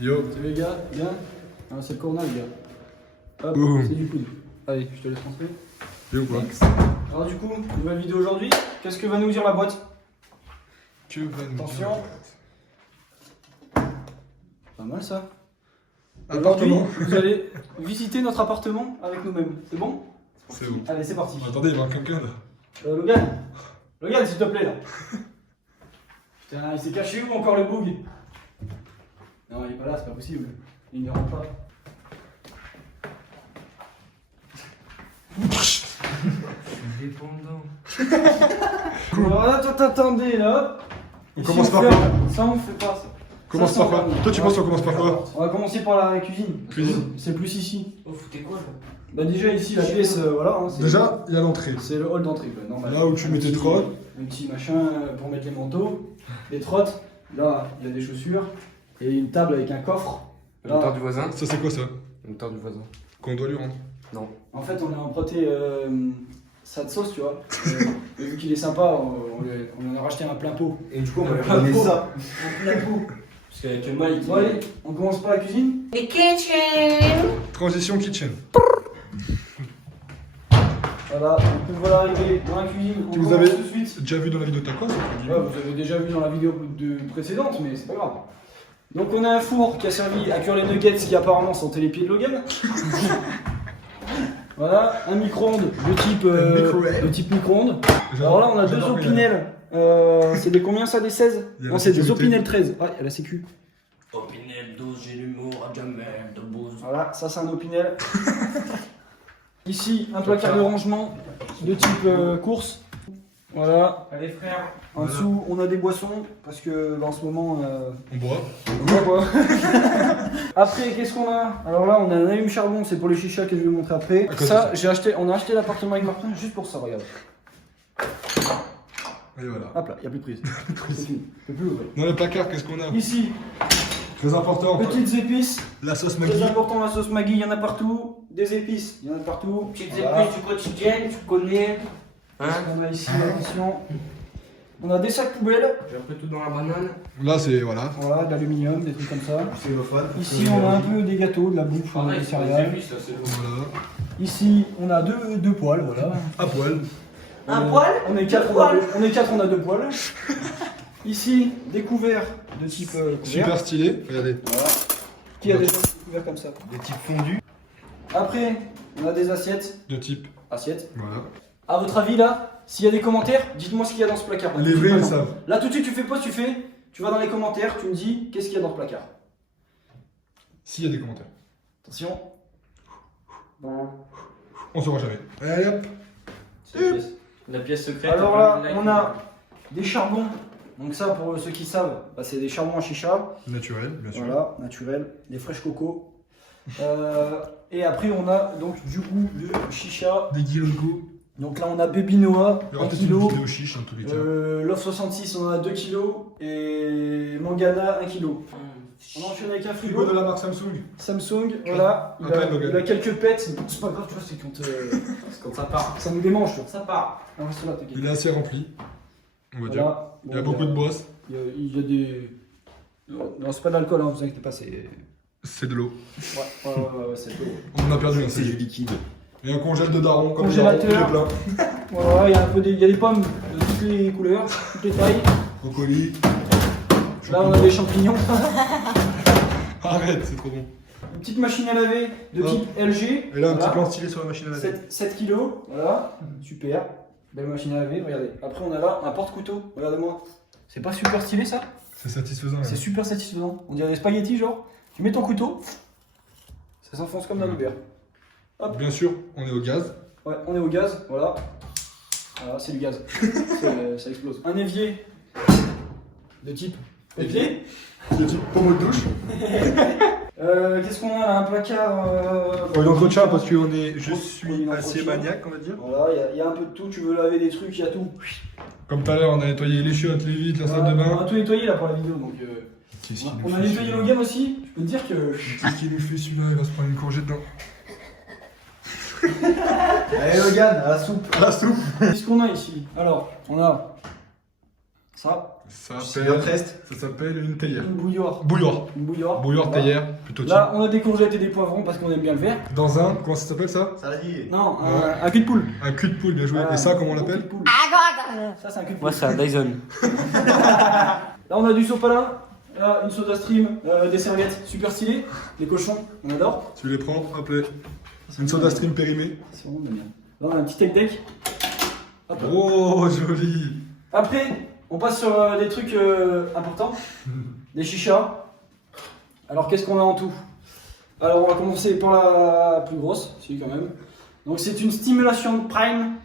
Yo. Salut les gars, bien. Ah, c'est le corona les gars. Hop, c'est du coude. Allez, je te laisse transmettre. Yo quoi. Alors du coup, nouvelle vidéo aujourd'hui. Qu'est-ce que va nous dire la boîte? Que va nous Attention. Pas mal ça. Aujourd'hui, Appartement. vous allez visiter notre appartement avec nous-mêmes. C'est bon? C'est bon. Allez, c'est parti. Attendez, il manque quelqu'un là. Logan. Logan, s'il te plaît là. Putain, il s'est caché où encore le bug? Non, il est pas là, c'est pas possible. Il ne rentre pas. Dépendant. Voilà, toi t'attendais là. On Ici, commence par fait- quoi? Ça, on fait pas ça. Commence Ça, par quoi? c'est Toi tu penses qu'on commence par quoi? On va commencer par la cuisine. Cuisine. C'est plus ici. Oh, foutez quoi là? Bah déjà ici la pièce, voilà. Hein, c'est- Déjà, il y a l'entrée. c'est le hall d'entrée, quoi, normal. Là où tu mets tes petit- trottes. Un petit machin pour mettre les manteaux, les trottes. Là, il y a des chaussures et une table avec un coffre. Le moteur Là, du voisin. Ça c'est quoi ça? Le moteur du voisin. Qu'on doit lui rendre. Non. en fait, on a emprunté ça de sauce, tu vois. Mais vu qu'il est sympa, on lui en a racheté un plein pot. Et du coup, on va lui Plein redonner pot. ça. Un plein pot. Parce qu'avec le Mike. Bon, allez, on commence par la cuisine. The kitchen. Transition kitchen. Voilà, donc voilà arrivé dans la cuisine. On Vous commence avez- tout de suite. Déjà vu dans la vidéo de tacos? Ouais, vous avez déjà vu dans la vidéo précédente, mais c'est pas grave. Donc on a un four qui a servi à cuire les nuggets qui apparemment sentaient les pieds de Logan. Voilà, un micro-ondes de type micro-ondes. Alors là on a deux J'adore Opinel. C'est des combien ça, des 16? Il y a Non, la c'est des sécurité. Opinel 13. Ah, il y a la sécu. Opinel, 12, j'ai l'humour, à jamais, de bouse. Voilà, ça c'est un Opinel. Ici, un placard de rangement de type course. Voilà. Allez frère. En dessous, on a des boissons parce que en ce moment. On boit. Ouais, quoi. Après, qu'est-ce qu'on a? Alors là, on a un allume-charbon, c'est pour les chichas que je vais vous montrer après. À quoi Ça, on a acheté l'appartement avec Martin juste pour ça, regarde. Et voilà. Hop là, il n'y a plus de prise. C'est fini. Je peux plus l'ouvrir. Dans le placard, qu'est-ce qu'on a? Ici, Très important. petites épices. La sauce Très Maggi. important, la sauce Maggi, il y en a partout. Des épices, il y en a partout. Petites Voilà. épices du quotidien, tu connais. Hein? On a ici, attention. On a des sacs poubelles. J'ai un peu tout dans la banane. Là c'est voilà. Voilà, d'aluminium, des trucs comme ça. Xylophone. Ici, on a un peu des gâteaux, de la bouffe, des céréales. ça c'est Voilà. Ici, on a deux poils, voilà. À poil. Un poil? On est quatre, on a deux poils. Ici, des couverts de type couvert. Super stylé. Regardez. Voilà. Qui a déjà des couverts comme ça? Des types fondus. Après, on a des assiettes. De type. Assiettes. Voilà. À votre avis, là, s'il y a des commentaires, dites-moi ce qu'il y a dans ce placard. Les vrais ils savent. Là, tout de suite, tu fais pause, tu vas dans les commentaires, tu me dis qu'est-ce qu'il y a dans ce placard. S'il y a des commentaires. Attention. On saura jamais. Allez hop. C'est la pièce secrète. Alors là, on a des charbons. Donc ça, pour ceux qui savent, bah, c'est des charbons à chicha. Naturel, bien sûr. Voilà, naturel, des fraîches coco. Et après, on a donc du coup de chicha. Des guilocos. Donc là, on a Baby Noah, Il y aura 1 peut-être une kg. vidéo chiche dans tous les cas. Love 66, on en a 2 kg. Et Mangana, 1 kg. On enchaîne avec un frigo. Frigo de la marque Samsung. Samsung, voilà. Il Après, a, Logan. il a quelques pets. C'est pas grave, tu vois, c'est quand, C'est quand ça part. ça nous démange. tu vois. Ça part. Non, reste là, t'inquiète. Il est assez rempli. On va dire. Voilà. Il y a Bon, beaucoup de boisse. Il y a des. Non, c'est pas d'alcool, hein, vous inquiétez pas, c'est. C'est de l'eau. Ouais, c'est de l'eau. On en a perdu un. C'est du liquide. Et un congèle de daron. Comme Congélateur. les darons, il est plein. Voilà, il y a un peu il y a des pommes de toutes les couleurs, toutes les tailles. Brocoli. Là, on a des champignons. Arrête, c'est trop bon. Une petite machine à laver de Hop. type LG. Et là, un Voilà. petit plan stylé sur la machine à laver. 7 kg, voilà, super. Belle machine à laver, regardez. Après, on a là un porte-couteau, regardez-moi. C'est pas super stylé ça? C'est satisfaisant. C'est là. super satisfaisant. On dirait des spaghettis, genre. Tu mets ton couteau, ça s'enfonce comme dans l'hiver. Bien sûr, on est au gaz. Ouais, on est au gaz, voilà. Voilà, c'est du gaz. Ça explose. Un évier de type évier. Le type pommeau de douche. Qu'est-ce qu'on a là? Un placard. Pour l'entretien, parce que je Pour suis une assez entretien. maniaque, on va dire. Voilà, il y a un peu de tout. Tu veux laver des trucs, il y a tout. Comme tout à l'heure, on a nettoyé les chiottes, les vitres, la salle de On bain. a tout nettoyé là pour la vidéo, donc. Qu'est-ce qu'il nous On a fait, nettoyé celui-là Logan aussi. Je peux te dire que. Qu'est-ce qu'il nous fait celui-là? Il va se prendre une courgette dedans. Allez Logan, à la soupe. La soupe. Qu'est-ce qu'on a ici? Alors, on a Ça, Ça C'est bien s'appelle Trest. une théière. une bouilloire. Bouilloire. Une bouilloire. Bouilloire Voilà. théière, plutôt type. Là, on a des courgettes et des poivrons parce qu'on aime bien le vert. Dans un, comment ça s'appelle ça? Saladier. Non, Ouais. un cul de poule. Un cul de poule, bien joué. Voilà, Et ça, comment on un cul l'appelle? de poule. Ça, c'est un cul de poule. Moi, c'est un Dyson. Là, on a du sopalin. Là, une soda stream, des serviettes super stylées. Les cochons, on adore. Tu les prends, hop là. Une soda stream périmée. C'est vraiment bien. Là, on a un petit tech deck. Hop là. Oh, joli. Après, on passe sur des trucs importants. Des chichas. Alors, qu'est-ce qu'on a en tout? Alors, on va commencer par la plus grosse, si quand même. Donc, c'est une stimulation prime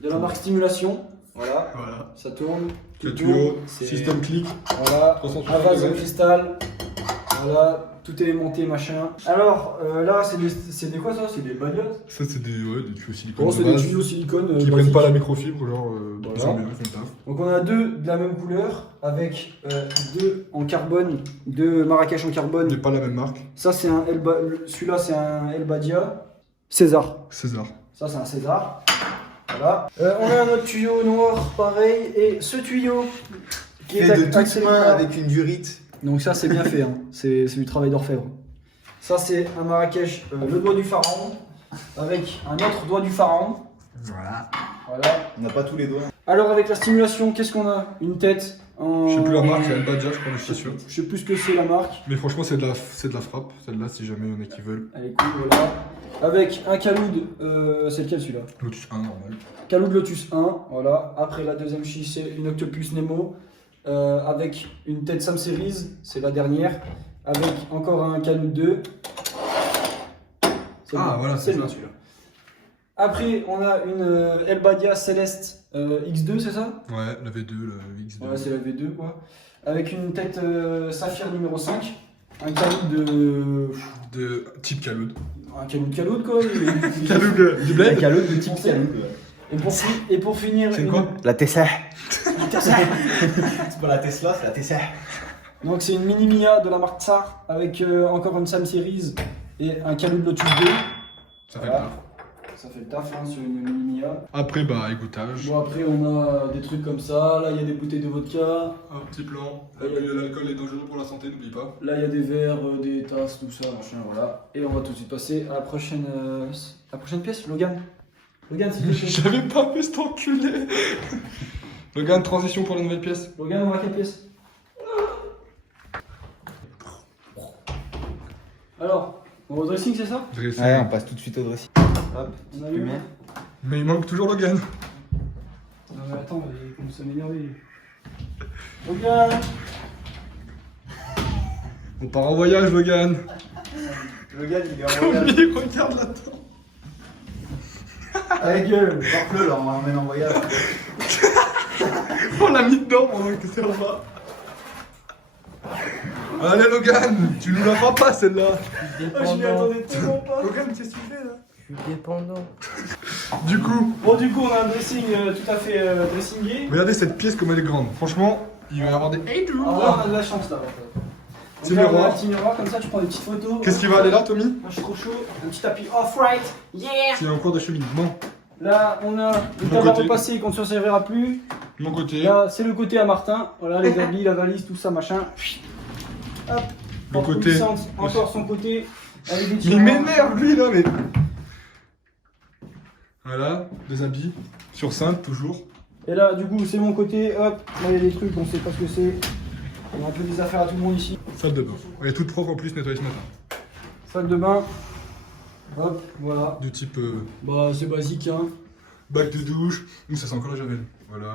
de la marque Stimulation. Voilà, Voilà. ça tourne. tout 4 tourne, tuyaux, c'est- système clic. Voilà, 360 un vase en degrés. cristal. Voilà, tout est monté, machin. Alors, là, c'est des quoi ça? C'est des bagnoles? Ça, c'est des tuyaux silicone. Bon, de c'est des base, tuyaux silicone. qui prennent basiques. pas la microfibre, genre, Voilà. ils sont bien, ils font le taf. Donc on a deux de la même couleur avec deux en carbone, deux Marrakech en Mais carbone. pas la même marque. Ça c'est un celui-là c'est un Elbadia César. César. Ça c'est un César. Voilà. On a un autre tuyau noir pareil et ce tuyau qui Fait de toutes axé mains noir. avec une durite. Donc ça c'est bien fait, hein. c'est du travail d'orfèvre. Ça c'est un Marrakech le doigt du pharaon avec un autre doigt du pharaon. Voilà. Voilà. On n'a pas tous les doigts. Alors avec la stimulation, qu'est-ce qu'on a? Une tête en... Je sais plus la marque, c'est Elbadia, je crois, mais je suis sûr. Je sais plus ce que c'est la marque. Mais franchement, c'est de la frappe, celle-là, si jamais il y en a qui veulent. Elle est cool, voilà. Avec un Kaloud, c'est lequel celui-là? Lotus 1, normal. Kaloud Lotus 1, voilà. Après la deuxième chiche, c'est une Octopus Nemo. Avec une tête Sam Series, c'est la dernière. Avec encore un Kaloud 2. C'est Ah, le- voilà, c'est c'est le ça. celui-là. Après, on a une Elbadia Céleste X2, c'est ça? Ouais, la V2, la X2. Ouais, c'est la V2 quoi. Avec une tête Saphir numéro 5. Un Kaloud de. De type Kaloud. Un Kaloud quoi. Kaloud du bled. Calotte de type Foncé. Calotte. Et pour finir. C'est une- quoi? La Tesla. La Tesla. C'est pas la Tesla, c'est la Tesla. Donc c'est une mini Mia de la marque Tsar avec encore une Sam Series et un Kaloud Lotus 2. Ça fait Voilà. le taf. Ça fait le taf hein, sur une mini Mia. Après, bah, égouttage. Bon après on a des trucs comme ça. Là il y a des bouteilles de vodka. Un petit plan. Ouais. L'alcool est dangereux pour la santé, n'oublie pas. Là il y a des verres, des tasses, tout ça, machin, voilà. Et on va tout de suite passer à la prochaine pièce, Logan. Logan, s'il te plaît. J'avais pas vu cet enculé. Logan, transition pour la nouvelle pièce. Logan, on va à quelle pièce? Alors, on va au dressing, c'est ça? Dressing. Ouais, on passe tout de suite au dressing. Hop, On a eu. lumière. Mais il manque toujours Logan. Non mais attends, il commence à m'énerver. Logan. On part en voyage, Logan. Le gars, il est en Comme voyage. il regarde là-dedans. Avec gueule. Porte-le là, on l'emmène en voyage. On l'a mis dedans pendant que t'étais là-bas. Allez, Logan, tu nous la feras pas celle-là. Ah, je m'y attendais tellement pas. Logan, qu'est-ce que tu fais là? Je suis dépendant. Du coup, Bon, du coup, on a un dressing tout à fait dressingé. regardez cette pièce comme elle est grande. Franchement, il va y avoir des. Hey, Ah, là, on a de la chance là. Petit Donc là, on a miroir. un petit miroir comme ça, tu prends des petites photos. Qu'est-ce qui va aller là, Tommy? Moi, je suis trop chaud. Un petit tapis off-right. Yeah. C'est en cours d'acheminement. Là, on a une Mon table à côté. repasser qu'on ne se servira plus. De mon côté. Là, c'est le côté à Martin. Voilà, les habits, la valise, tout ça, machin. Hop. Le Porte côté. coulissante, encore son côté. Avec des Il tiroirs. m'énerve lui là, mais. Voilà, des habits. Sur cintre, toujours. Et là, du coup, c'est mon côté. Hop, là, il y a des trucs, on sait pas ce que c'est. On a un peu des affaires à tout le monde ici. Salle de bain. Elle est toute propre en plus, nettoyée ce matin. Salle de bain. Hop, voilà. Du type Bah, c'est basique, hein. bac de douche. Ouh, ça sent encore la javel. Voilà,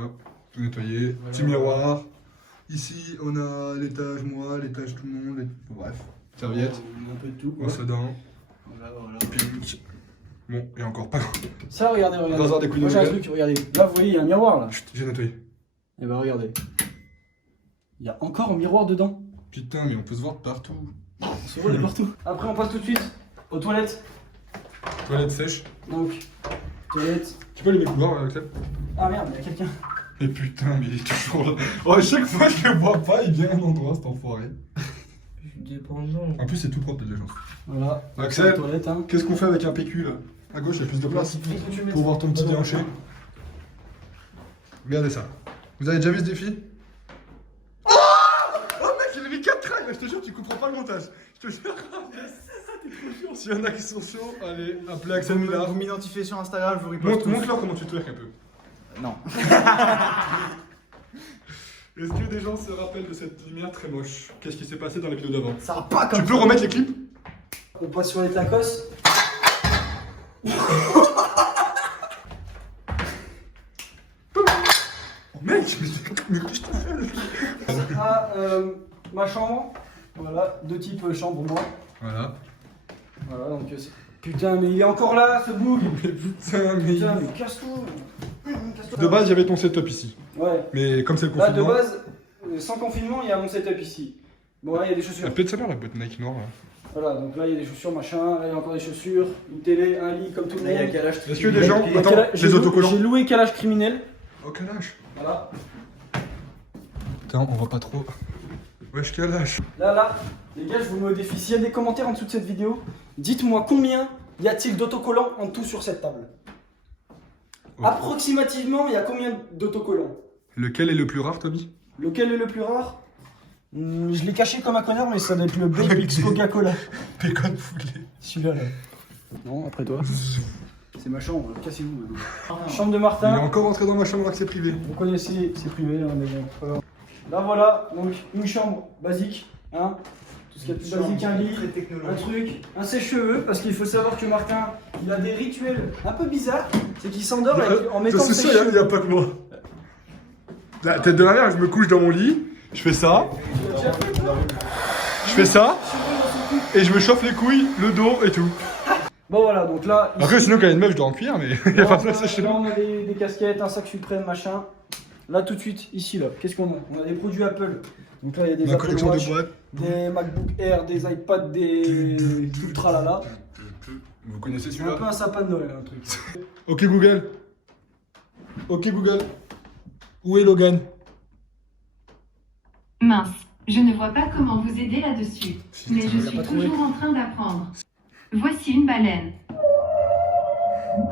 tout nettoyé. Voilà. Petit miroir. Ici, on a l'étage moi, l'étage tout le monde. Bref, serviette, On a un peu de tout. brosse à dents. Voilà, voilà. Pink. Bon, et encore pas. Ça, regardez, regardez. Bazar des couilles Moi, de j'ai un Logan. truc, regardez. Là, vous voyez, il y a un miroir, là. Chut, j'ai nettoyé. Et bah, regardez. Il y a encore un miroir dedans. Putain, mais on peut se voir de partout. On se voit de partout. Après, on passe tout de suite aux toilettes. Toilette sèche. Donc, toilettes. Tu peux aller couloirs, Clem? Ah merde, il y a quelqu'un. Mais putain, mais il est toujours là. Oh, à chaque fois je le vois pas, il vient à un endroit, cet enfoiré. Je suis dépendant. En plus, c'est tout propre de l'agence. Voilà. Axel, Toilette, hein. qu'est-ce qu'on fait avec un PQ là? À gauche, il y a plus de place pour voir ton petit déhanché. Regardez ça. Vous avez déjà vu ce défi? je te jure, tu comprends pas le montage. Je te jure. S'il y en a qui sont chauds, allez, appelez Axel Millard. Vous m'identifiez sur Instagram, je vous riposte. Montre-leur comment tu twerk un peu. Non. Est-ce que des gens se rappellent de cette lumière très moche? Qu'est-ce qui s'est passé dans la vidéo d'avant? Ça va pas comme Tu peux remettre les clips? On passe sur les tacos. Oh mec, mais qu'est-ce que tu fais? Ah, ma chambre. Voilà, deux types chambre moi. Voilà. Voilà, donc putain, mais il est encore là, ce boug. Mais putain, mais. Putain, mais casse-tout. Casse-toi. De base, il y avait ton setup ici. Ouais. Mais comme c'est le Là, de confinement. base, sans confinement, il y a mon setup ici. Bon, là, il y a des chaussures. Elle pète sa mère la boîte Nike noire là. Voilà, donc là, il y a des chaussures, machin. Là, il y a encore des chaussures. Une télé, un lit, comme tout le monde. Là, il y a Kalash. Est-ce que les gens. Il y a Attends, j'ai les lou- autocollants. J'ai loué Kalash criminel. Oh, Kalash. Voilà. Attends, on va pas trop. Wesh, Kalash. Là, les gars, je vous mets au défi. S'il y a des commentaires en dessous de cette vidéo, dites-moi combien y a-t-il d'autocollants en tout sur cette table. Oh. Approximativement, il y a combien d'autocollants? Lequel est le plus rare, Toby? Lequel est le plus rare? Je l'ai caché comme un connard, mais ça doit être le BX Coca-Cola. Bacon poulet. Celui-là, là. Non, après toi. C'est ma chambre, cassez-vous maintenant. Chambre de Il est Martin. encore rentré dans ma chambre d'accès privé. Vous connaissez, c'est privé, hein, mais bon. Voilà. Là, voilà, donc une chambre basique. Hein. Tout ce qu'il y a de plus basique, un lit, Très un technologique. truc, un sèche-cheveux, parce qu'il faut savoir que Martin, il a des rituels un peu bizarres. C'est qu'il s'endort en mettant C'est le ça, il sèche-cheveux. n'y a pas que moi. La tête de ma mère, je me couche dans mon lit, je fais ça, je fais ça, et je me chauffe les couilles, le dos et tout. Bon voilà, donc là... Après, ici- sinon, quand il y a une meuf, je dois en cuire, mais il n'y a pas de là, place chez là, nous. on a des casquettes, un sac suprême, machin. Là, tout de suite, ici, là, qu'est-ce qu'on a? On a des produits Apple. Donc là, il y a des Ma Apple collection Watch, de boîtes. des MacBook Air, des iPads, des Ultra Lala. Vous connaissez C'est un peu celui-là? un sapin de Noël, un truc. Ok, Google. Ok, Google. Où est Logan? Mince, je ne vois pas comment vous aider là-dessus, mais je il a suis pas trouvé. toujours en train d'apprendre. Voici une baleine.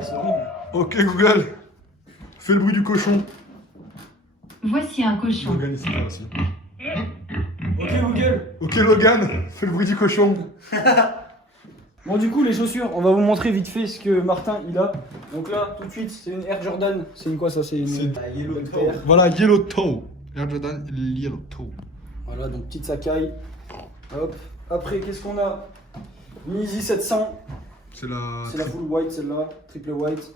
C'est horrible. Ok, Google. Fais le bruit du cochon. Voici un cochon. Logan, ici, là aussi. Ok, Google. Ok, Logan. Fais le bruit du cochon. Bon, du coup, les chaussures, on va vous montrer vite fait ce que Martin, il a. Donc là, tout de suite, c'est une Air Jordan. C'est une quoi, ça? C'est une... C'est- La Yellow Bonne Toe. paire. Voilà, Yellow Toe. Air Jordan Yellow Toe. Voilà, donc petite Sakai. Hop. Après, qu'est-ce qu'on a? Une Easy 700. C'est la C'est la full white, celle-là. Triple white.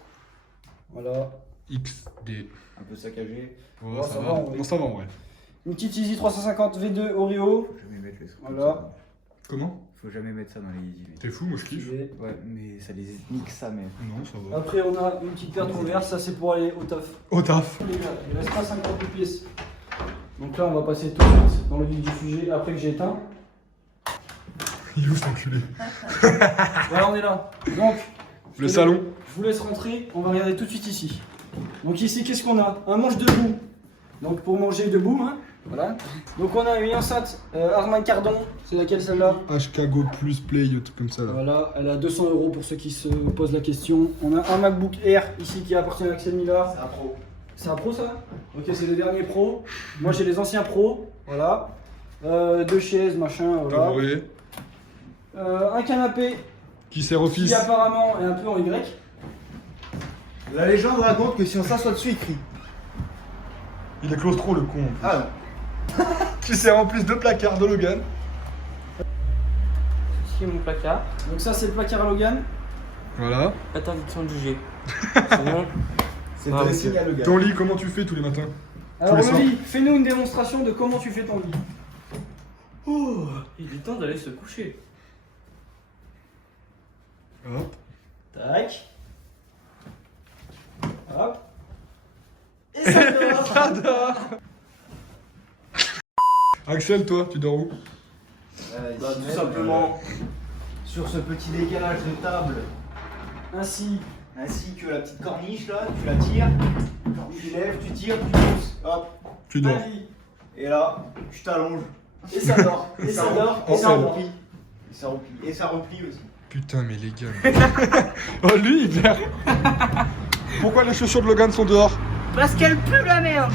Voilà. XD. Un peu saccagé. Ouais, Ouais, ça ça va. va, ouais. Non, ça va, en vrai. Une petite Easy 350 V2 Oreo. Faut jamais mettre les trucs Voilà. comme ça. Comment? Faut jamais mettre ça dans les Yeezy. T'es fou, moi je kiffe. Et Ouais, mais ça les nique ça, mais. Non, ça va. après, on a une petite paire de Converse. Ça, c'est pour aller au taf. Au taf. Les gars, il reste pas 50 pièces. Donc là, on va passer tout de suite dans le vif du sujet après que j'ai éteint. Il est où cet enculé? Voilà, on est là. Donc, Le salon. je vous laisse rentrer. On va regarder tout de suite ici. Donc ici, qu'est-ce qu'on a? Un manche debout. Donc pour manger debout, hein. Voilà. Donc on a une enceinte Harman Kardon. C'est laquelle celle-là? Chicago Plus Play, un truc comme ça là. Voilà, elle a 200 € pour ceux qui se posent la question. On a un MacBook Air ici qui appartient à Axel Millard. C'est un pro. C'est un pro ça? Ok, c'est les derniers pros. Moi j'ai les anciens pros. Voilà. Deux chaises, machin, voilà. Tabouré. Un canapé Qui sert au qui fils. apparemment est un peu en Y. La légende raconte que si on s'assoit dessus, il crie. Il est claustro le con. Ah non. Qui sert en plus de placard de Logan. Ici mon placard. Donc ça c'est le placard à Logan. Voilà. Interdiction de juger. Sinon, C'est Ah, le ok. dressing à le gars. Ton lit, comment tu fais tous les matins? Alors les soirs. Oli, fais-nous une démonstration de comment tu fais ton lit. oh, il est temps d'aller se coucher. Hop. Tac. Hop. Et ça dort. J'adore. Axel, toi, tu dors où? Bah, tout simplement. Sur ce petit décalage de table, Ainsi. ainsi que la petite corniche là, tu la tires, tu lèves, tu tires, tu pousses, hop, Tu dors. Un lit. et là, tu t'allonges. Et ça dort. Et ça dort. Et ça Oh, replie. Et ça replie. Et ça replie aussi. Putain, mais les gars. Oh, lui, il vient. Pourquoi les chaussures de Logan sont dehors? Parce qu'elle pue la merde.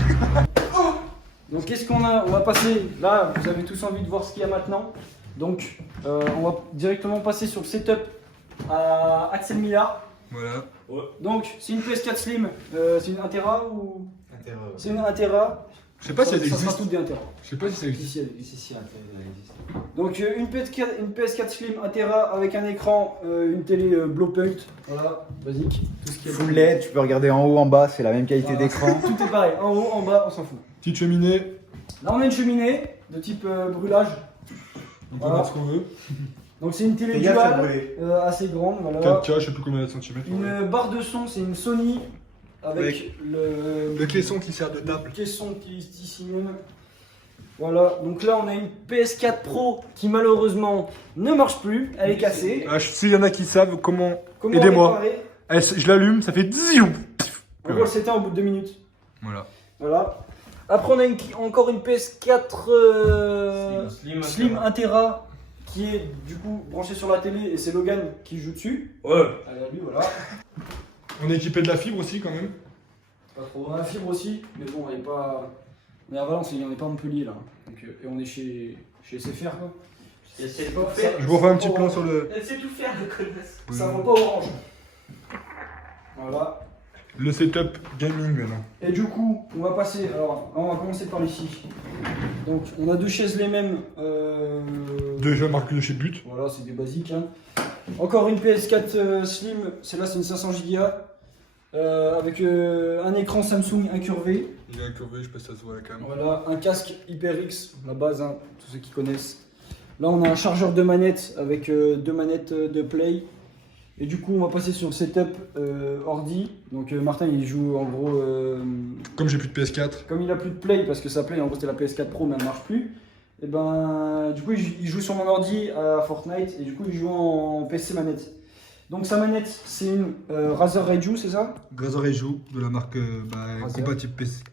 Donc qu'est-ce qu'on a? On va passer, là vous avez tous envie de voir ce qu'il y a maintenant. Donc on va directement passer sur le setup à Axel Millard. Voilà. Donc c'est une PS4 Slim, c'est une 1 Tera ou... Intérêt. C'est une 1 Tera. Je sais pas si elle Ça sera existe. toutes des 1 Tera. Je sais pas si ça existe. Si, elle existe. Donc une PS4 Slim 1 Tera avec un écran, une télé Blowpoint, voilà, basique. Tout ce qui est Full LED, tu peux regarder en haut, en bas, c'est la même qualité Voilà. d'écran. Tout est pareil, en haut, en bas, on s'en fout. Petite cheminée. Là on a une cheminée de type brûlage. On peut Voilà. mettre ce qu'on veut. Donc c'est une télé Fais gaffe, ça dual, brûler. assez grande, voilà. 4K, je sais plus combien de centimètres. Une barre de son, c'est une Sony avec le caisson qui sert de table. caisson qui est ici même. Voilà, donc là on a une PS4 Pro qui malheureusement ne marche plus, elle est cassée. Ah, s'il y en a qui savent comment. Comment Aidez-moi. réparer? Je l'allume, ça fait ziou. On voit le s'éteint au bout de 2 minutes. Voilà. Voilà. Après on a encore une PS4 Slim 1 Tera qui est du coup branchée sur la télé et c'est Logan qui joue dessus. Ouais. Allez, lui, voilà. On est équipé de la fibre aussi quand même. Pas trop. On a la fibre aussi, mais bon, elle est pas. On est à Valence et on n'est pas à Montpellier là. Donc, et on est chez SFR quoi. Elle sait tout faire. Je vous refais un petit plan sur le. Elle sait tout faire, le connasse. Ça vaut pas orange. Voilà. Le setup gaming maintenant. Et du coup, on va passer. Alors, on va commencer par ici. Donc, on a deux chaises les mêmes. Déjà marqué de chez But. Voilà, c'est des basiques. Hein. Encore une PS4 Slim. Celle-là, c'est une 500 Go. Avec un écran Samsung incurvé. Il est incurvé, je sais pas si ça se voit à la cam. Voilà, un casque HyperX, la base, hein, tous ceux qui connaissent. Là, on a un chargeur de manette avec 2 manettes de play. Et du coup, on va passer sur le setup ordi. Donc, Martin, il joue en gros. Comme j'ai plus de PS4. Comme il a plus de play, parce que sa play, en gros, c'était la PS4 Pro, mais elle marche plus. Et ben, du coup, il joue sur mon ordi à Fortnite. Et du coup, il joue en PC manette. Donc, sa manette, c'est une Razer Reiju, c'est ça? Razer Reiju de la marque Razer. compatible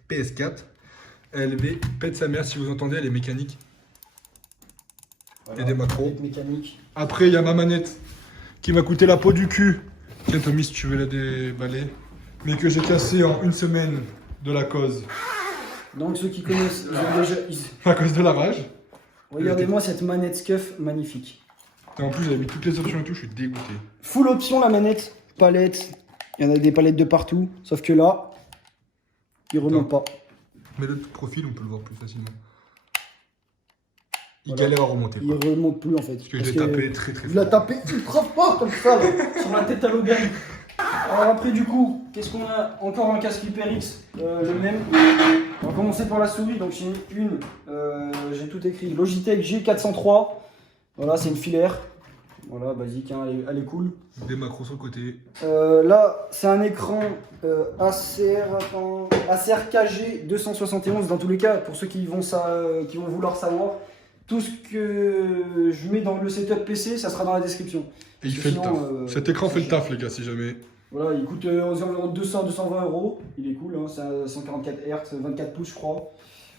PS4. LV, pète sa mère si vous entendez, elle est mécanique. Voilà, Et des macros. avec mécanique. Après, il y a ma manette qui m'a coûté la peau du cul. Tiens, Tommy, si tu veux la déballer. Mais que j'ai cassé en 1 semaine de la cause. Donc, ceux qui connaissent, ils ont déjà. À cause de la rage. Regardez-moi cette manette Scuf magnifique. Et en plus, j'avais mis toutes les options et tout, je suis dégoûté. Full option la manette, palette. Il y en a des palettes de partout. Sauf que là, il remonte pas. Mais le profil, on peut le voir plus facilement. Il Voilà. galère à remonter. Il remonte plus en fait. Parce que je l'ai tapé très très Il l'a fort. tapé ultra fort comme ça, là, sur la tête à Logan. Alors après du coup, qu'est-ce qu'on a? Encore un casque HyperX, le même. On va commencer par la souris, donc j'ai j'ai tout écrit. Logitech G403. Voilà, c'est une filaire. Voilà, basique, hein, elle est cool. Des macros sur le côté. Là, c'est un écran Acer KG 271. Dans tous les cas, pour ceux qui vont vouloir savoir, tout ce que je mets dans le setup PC, ça sera dans la description. Et il Parce fait que le sinon, taf. Cet écran fait le taf, les gars, si jamais. Voilà, il coûte aux environs de 200-220 euros. Il est cool, hein, c'est un 144 Hz, 24 pouces, je crois.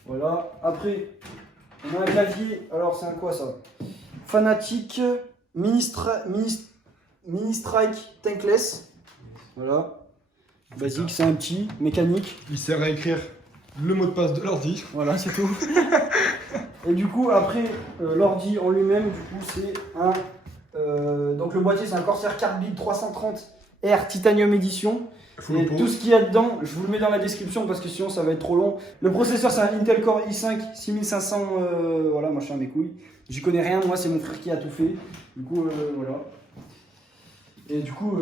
Voilà. Après, on a un clavier. Alors, c'est un quoi ça? Fanatic Mini Strike Tankless. Voilà. Basique, c'est un petit, mécanique. Il sert à écrire le mot de passe de l'ordi. Voilà, c'est tout. Et du coup, après, l'ordi en lui-même, du coup, c'est un. Donc, le boîtier, c'est un Corsair Carbide 330 R Titanium Edition. Full Et oppo. tout ce qu'il y a dedans, je vous le mets dans la description parce que sinon ça va être trop long. Le processeur, c'est un Intel Core i5 6500. Voilà, machin, mes couilles. J'y connais rien, moi, c'est mon frère qui a tout fait. Du coup, voilà. Et du coup,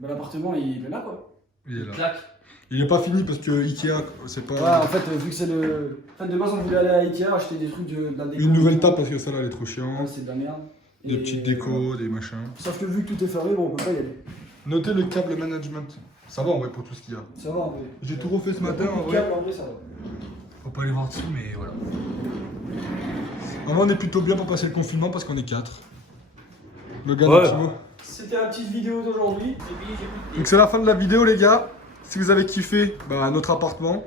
l'appartement, il est là, quoi. Il est là. Clac. Il est pas fini parce que Ikea, c'est pas. Ouais, en fait, vu que c'est le. En fait, de base, on voulait aller à Ikea acheter des trucs de la déco. Une nouvelle table parce que ça là, elle est trop Ouais, chiante. c'est de la merde. Des Et- petites décos, des machins. Sauf que vu que tout est fermé, bon, on peut pas y aller. Notez le câble management. Ça va en vrai pour tout ce qu'il y a. Ça va, en vrai. J'ai tout refait ce matin en Le vrai. câble, en vrai, ça va. Faut pas aller voir dessous, mais voilà. Vraiment, on est plutôt bien pour passer le confinement parce qu'on est 4. Le gars Ouais. de Timo. C'était la petite vidéo d'aujourd'hui. Donc c'est la fin de la vidéo, les gars. Si vous avez kiffé, notre appartement.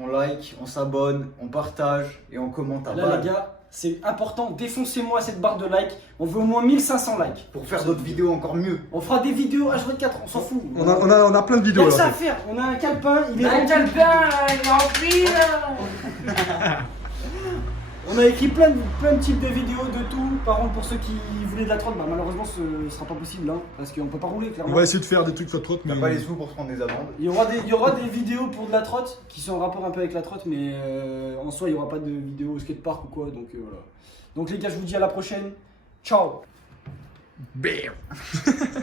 On like, on s'abonne, on partage et on commente à Là, balle. les gars, c'est important. Défoncez-moi cette barre de like. On veut au moins 1500 likes. Pour faire d'autres vidéos encore mieux. On fera des vidéos H24, on s'en fout. On a plein de Il y vidéos a que ça à là. faire. On a un calepin, il est Un rempli. calepin, il est rempli là. On a écrit plein de types de vidéos de tout. Par contre, pour ceux qui voulaient de la trotte, bah, malheureusement ce sera pas possible hein, parce qu'on peut pas rouler On clairement. va essayer de faire des trucs de trotte, mais. T'as pas les sous pour se prendre des amendes. Il y aura des vidéos pour de la trotte qui sont en rapport un peu avec la trotte, mais en soi il n'y aura pas de vidéos au skatepark ou quoi. Donc voilà. Donc les gars, je vous dis à la prochaine. Ciao. Bam.